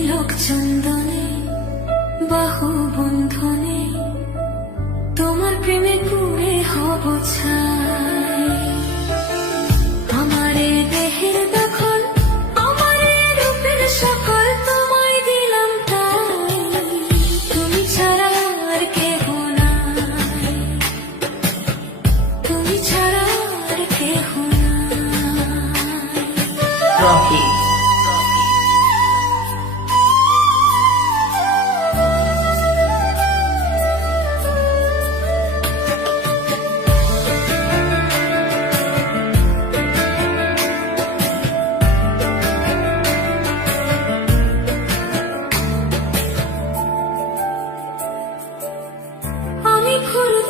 তিলক চন্দনে বাহু বন্ধনে তোমার প্রেমে পুরে হব ছাই। আমার এ দেহের দখল, আমার এ রূপের সকল তোমায় দিলাম তাই। তুমি ছাড়া আর কেহ নাই, তুমি ছাড়া আর কেহ নাই।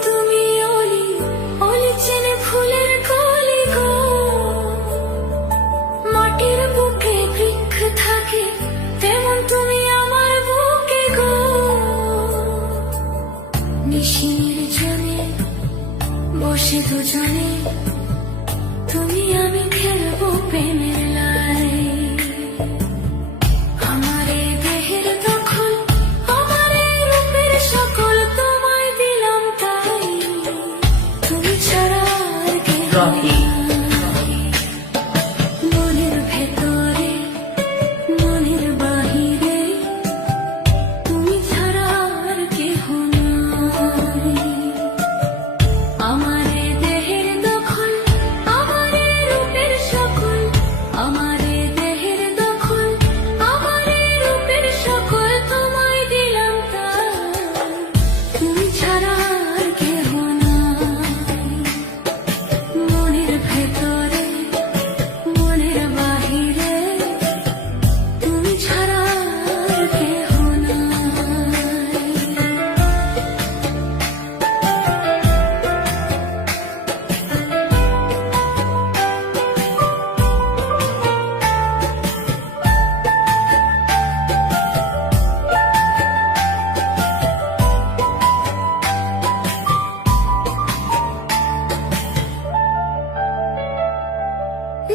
তুমি অলি অলি চেনে ফুলের কলি গো, মাটির বুকে বৃক্ষ থাকে তেমন তুমি আমার বুকে গো। নিশির জনে বসে দুজনে তুমি আমি খেলবো প্রেমের লাই। আমার এ দেহের দখল, আমার এ রূপের সকল তোমায় দিলাম তাই। তুমি ছাড়া আর কেহ নাই, মনের ভেতরে মনের বাহিরে তুমি ছাড়া আর কেহ নাই। আমার এ দেহের দখল, আমার এ রূপের সকল, আমার এ দেহের দখল, আমার এ রূপের সকল তোমায় দিলাম তাই। তুমি ছাড়া আর কেহ নাই, মনের ভেতরে মনের বাহিরে তুমি ছাড়া আর কেহ নাই।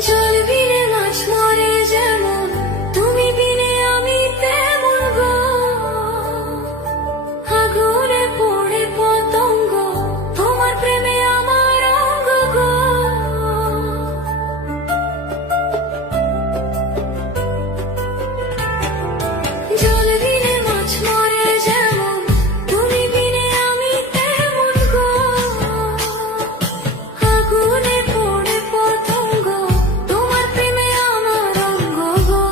জল বিনে মাছ মরে যেমন, তুমি বিনে আমি তেমন গো। আগুনে পড়ে পতঙ্গ, তোমার প্রেমে আমার অঙ্গ গো। জল বিনে মাছ মরে যেমন, তুমি বিনে আমি তেমন গো। আগুনে পড়ে পতঙ্গ, তোমার প্রেমে আমার অঙ্গ গো।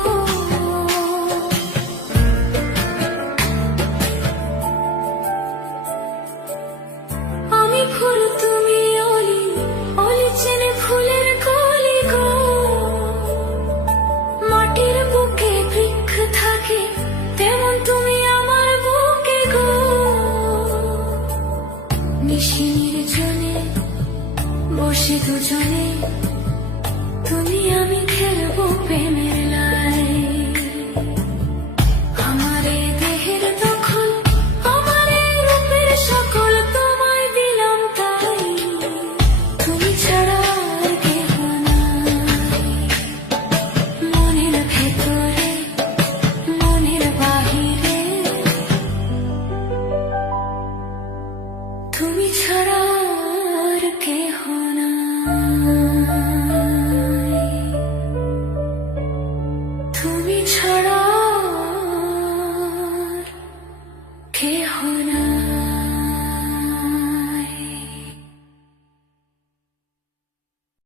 আমি ফুল তুমি অলি অলি চেনে ফুলের কলি গো, মাটির বুকে বৃক্ষ থাকে তেমন তুমি আমার বুকে গো। নিশির জনে বসে দুজনে তুমি আমি খেলবো প্রেমের লাই। আমার এ দেহের দখল, আমার এ রূপের সকল তোমায় দিলাম তাই। তুমি ছাড়া আর কেহ নাই, মনের ভেতরে মনের বাহিরে তুমি ছাড়া আর কেহ নাই, তুমি ছাড়া আর কেহ নাই।